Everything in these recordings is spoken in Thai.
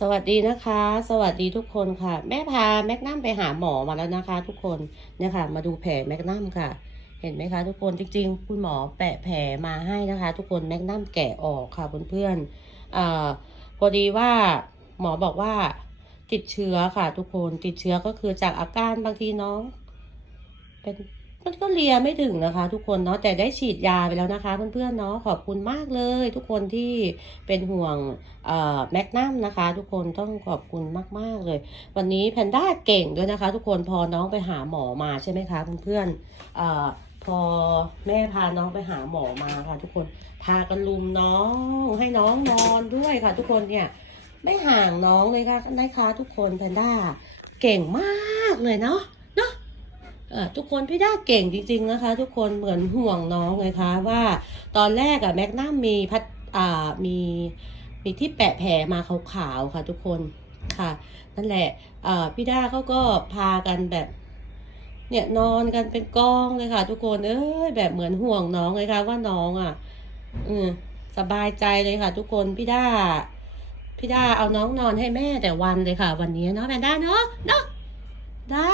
สวัสดีนะคะ สวัสดีทุกคนค่ะ แม่พาแมกนัมไปหาหมอมาแล้วนะคะ ทุกคนเนี่ยค่ะ มาดูแผลแมกนัมค่ะ เห็นไหมคะ ทุกคนจริง ๆ คุณหมอแปะแผลมาให้นะคะ ทุกคนแมกนัมแกะออกค่ะเพื่อนๆอ่าพอดีว่าหมอบอกว่า ติดเชื้อค่ะ ทุกคนติดเชื้อก็คือจากอาการบางทีน้อง เป็น มันก็เลียไม่ถึงนะคะ ทุกคนเนาะแต่ได้ฉีดยาไปแล้วนะคะ เพื่อนๆเนาะขอบคุณมากเลย ทุกคนที่เป็นห่วงแมกนัมนะคะ ทุกคนต้องขอบคุณมากๆเลย วันนี้แพนด้าเก่งด้วยนะคะ ทุกคนพอน้องไปหาหมอมาใช่ไหมคะเพื่อนๆอพอแม่พาน้องไปหาหมอมาค่ะ ทุกคนพากันลุมน้อง ให้น้องนอนด้วยค่ะ ทุกคนเนี่ยไม่ห่างน้องเลยค่ะนะคะทุกคนแพนด้าเก่งมากเลยเนาะ ทุกคนพี่ด้าเก่งจริง ๆนะคะ ทุกคนเหมือนห่วงน้องไงคะว่า ตอนแรกอะแมกนัมมีพัดอ่ามีมีที่แปะแผลมาขาวๆค่ะ ทุกคนค่ะ นั่นแหละอ่าพี่ด้าเขาก็พากันแบบ เนี่ยนอนกันเป็นกองเลยค่ะ ทุกคนเอ้ยแบบเหมือนห่วงน้องเลยค่ะ ว่าน้องอะอืมสบายใจเลยค่ะ ทุกคนพี่ด้าพี่ด้าเอาน้องนอนให้แม่แต่วันเลยค่ะ วันนี้เนาะแพนด้าเนาะเนาะด้า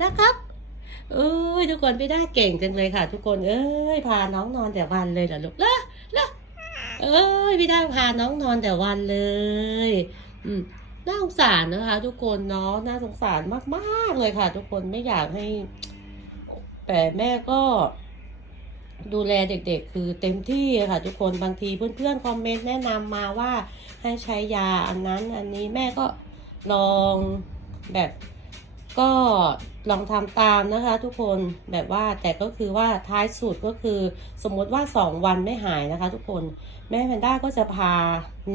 ด้าครับ เอ้ยทุกคนพี่ด้าเก่งจังเลยค่ะ ทุกคน เอ้ยพาน้องนอนแต่วันเลยเหรอลูกละละเอ้ยพี่ด้าพาน้องนอนแต่วันเลย อืมน่าสงสารนะคะ ทุกคนเนาะน่าสงสารมากๆเลยค่ะ ทุกคนไม่อยากให้ แต่แม่ก็ ดูแลเด็กๆ คือเต็มที่ค่ะ ทุกคนบางทีเพื่อนๆคอมเมนต์แนะนำมาว่าให้ใช้ยาอันนั้น อันนี้แม่ก็ลองแบบก็ ลองทำตามนะคะทุกคนแบบว่าแต่ก็คือว่าท้ายสุดก็คือสมมติว่าสองวันไม่หายนะคะ ทุกคนแม่แพนด้าก็จะพา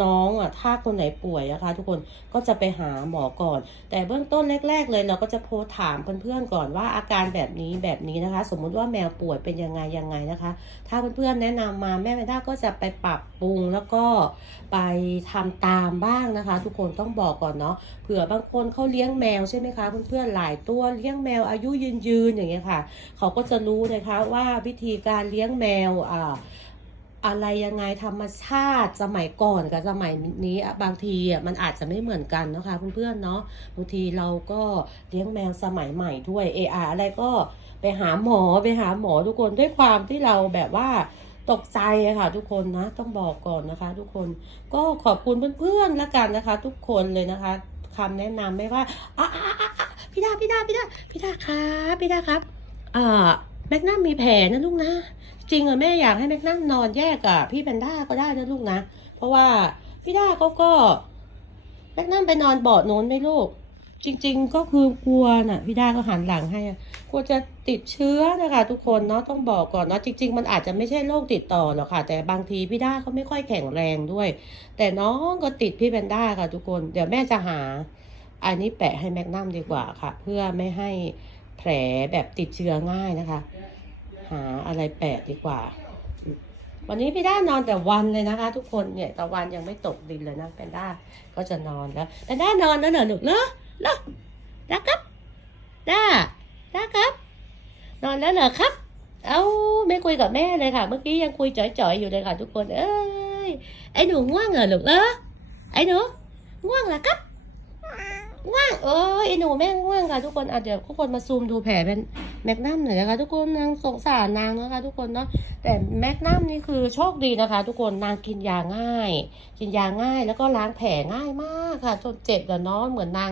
น้องอะถ้าคนไหนป่วยนะคะ ทุกคนก็จะไปหาหมอก่อน แต่เบื้องต้นแรก ๆ เลยเราก็จะโพสถามเพื่อนๆก่อนว่าอาการแบบนี้แบบนี้นะคะ สมมุติว่าแมวป่วยเป็นยังไงยังไงนะคะ ถ้าเพื่อนๆแนะนำมาแม่แพนด้าก็จะไปปรับปรุงแล้วก็ไปทำตามบ้างนะคะ ทุกคนต้องบอกก่อนเนาะเผื่อบางคนเขาเลี้ยงแมวใช่ไหมคะเพื่อนๆหลายตัวเลี้ยงแมวอายุยืนยืนๆอย่างเงี้ยค่ะ เขาก็จะรู้นะคะว่าวิธีการเลี้ยงแมวอ่าอะไรยังไงธรรมชาติสมัยก่อนกับสมัยนี้บางทีอะมันอาจจะไม่เหมือนกันนะคะเพื่อนๆเนาะบางทีเราก็เลี้ยงแมวสมัยใหม่ด้วยเอออะไรก็ไปหาหมอไปหาหมอทุกคนด้วยความที่เราแบบว่าตกใจค่ะ ทุกคนนะต้องบอกก่อนนะคะ ทุกคนก็ขอบคุณเพื่อนๆแล้วกันนะคะ ทุกคนเลยนะคะคำแนะนำไม่ว่าอะอะอะอะ พี่ดาพี่ดาพี่ดาพี่ดาครับพี่ดาครับเอ่อแมกนัมมีแผลนะลูกนะ จริงอะแม่อยากให้แมกนัมนอนแยกกับพี่แพนด้าก็ได้นะลูกนะ เพราะว่าพี่ดาเขาก็แมกนัมไปนอนเบาะโน้นไหมลูก จริง ๆ ก็คือกลัวน่ะพี่ดาก็หันหลังให้กลัวจะติดเชื้อนะคะทุกคนเนาะต้องบอกก่อนเนาะจริง ๆ มันอาจจะไม่ใช่โรคติดต่อหรอกค่ะ แต่บางทีพี่ด้าเขาไม่ค่อยแข็งแรงด้วย แต่น้องก็ติดพี่แพนด้าค่ะทุกคน เดี๋ยวแม่จะหา อันนี้แปะให้แมกนัมดีกว่าค่ะ เพื่อไม่ให้แผลแบบติดเชื้อง่ายนะคะ หาอะไรแปะดีกว่า วันนี้พี่ด้านอนแต่วันเลยนะคะ ทุกคนเนี่ยตะวันยังไม่ตกดินเลยนะแพนด้าก็จะนอนแล้วแพนด้านอนแล้วเหรอลูกเนอะเนอะด้าครับด้าด้าครับ นอนแล้วเหรอครับ เอ้าไม่คุยกับแม่เลยค่ะ เมื่อกี้ยังคุยจ่อยๆอยู่เลยค่ะ ทุกคน เอ้ยไอ้หนูง่วงเหรอลูกเออไอ้หนูง่วงเหรอครับ ง่วงเอ้ยไอหนูแม่งง่วงค่ะทุกคนอะเดี๋ยวทุกคนมาซูมดูแผลเป็นแมกนัมหน่อยนะคะทุกคนนางสงสารนางนะคะทุกคนเนาะแต่แมกนัมนี่คือโชคดีนะคะ ทุกคนนางกินยาง่าย กินยาง่ายแล้วก็ล้างแผลง่ายมากค่ะจนเจ็บแล้วเนาะเหมือนนาง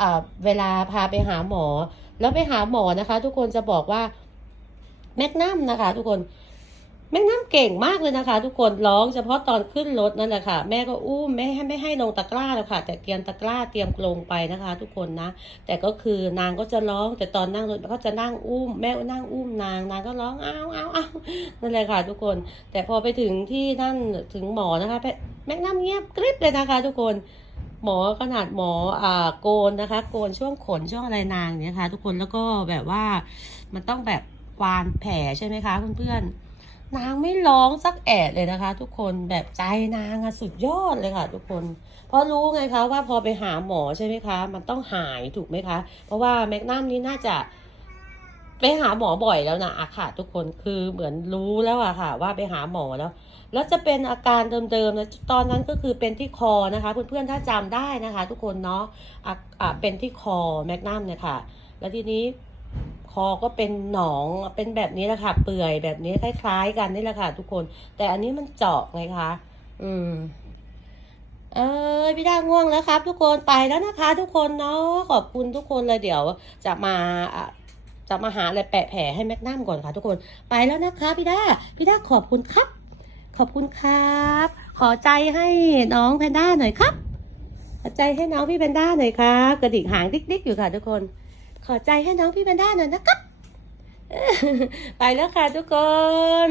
อ่าเวลาพาไปหาหมอ แล้วไปหาหมอนะคะ ทุกคนจะบอกว่าแมกนัมนะคะ ทุกคน แมกนัมเก่งมากเลยนะคะ ทุกคนร้องเฉพาะตอนขึ้นรถนั่นแหละค่ะ แม่ก็อุ้มไม่ให้ไม่ให้ลงตะกร้าแล้วค่ะ แต่เตรียมตะกร้าเตรียมลงไปนะคะ ทุกคนนะ แต่ก็คือนางก็จะร้องแต่ตอนนั่งรถก็จะนั่งอุ้ม แม่นั่งอุ้มนางนางก็ร้องอ้าวอ้าวอ้าวนั่นแหละค่ะ ทุกคน แต่พอไปถึงที่นั่นถึงหมอนะคะแมกนัมเงียบกริบเลยนะคะ ทุกคนหมอขนาดหมออ่าโกนนะคะ โกนช่วงขนช่วงอะไรนางเนี่ยค่ะ ทุกคนแล้วก็แบบว่ามันต้องแบบควานแผลใช่ไหมคะเพื่อนๆ นางไม่ร้องสักแอะเลยนะคะ ทุกคนแบบใจนางอะสุดยอดเลยค่ะ ทุกคน เพราะรู้ไงคะว่าพอไปหาหมอใช่ไหมคะ มันต้องหายถูกไหมคะ เพราะว่าแมกนัมนี่น่าจะไปหาหมอบ่อยแล้วนะอะค่ะ ทุกคนคือเหมือนรู้แล้วอะค่ะ ว่าไปหาหมอแล้ว แล้วจะเป็นอาการเดิมๆนะตอนนั้นก็คือเป็นที่คอนะคะ เพื่อนๆถ้าจำได้นะคะ ทุกคนเนาะอะอะเป็นที่คอแมกนัมเนี่ยค่ะ แล้วทีนี้ คอก็เป็นหนองเป็นแบบนี้แหละค่ะ เปื่อยแบบนี้คล้ายๆ กันนี่แหละค่ะ ทุกคน แต่อันนี้มันเจาะไงคะ อืม เอ้ยพี่ดาง่วงแล้วครับ ทุกคนไปแล้วนะคะ ทุกคนเนาะขอบคุณทุกคนเลยเดี๋ยว จะมาจะมาหาอะไรแปะแผลให้แมกนัมก่อนค่ะ ทุกคนไปแล้วนะคะพี่ดาพี่ดาขอบคุณครับ ขอบคุณครับ ขอใจให้น้องแพนด้าหน่อยครับขอใจให้น้องพี่แพนด้าหน่อยครับกระดิกหางดิ๊กๆอยู่ค่ะ ทุกคน ขอใจให้น้องพี่แพนด้าหน่อยนะครับ ไปแล้วค่ะทุกคน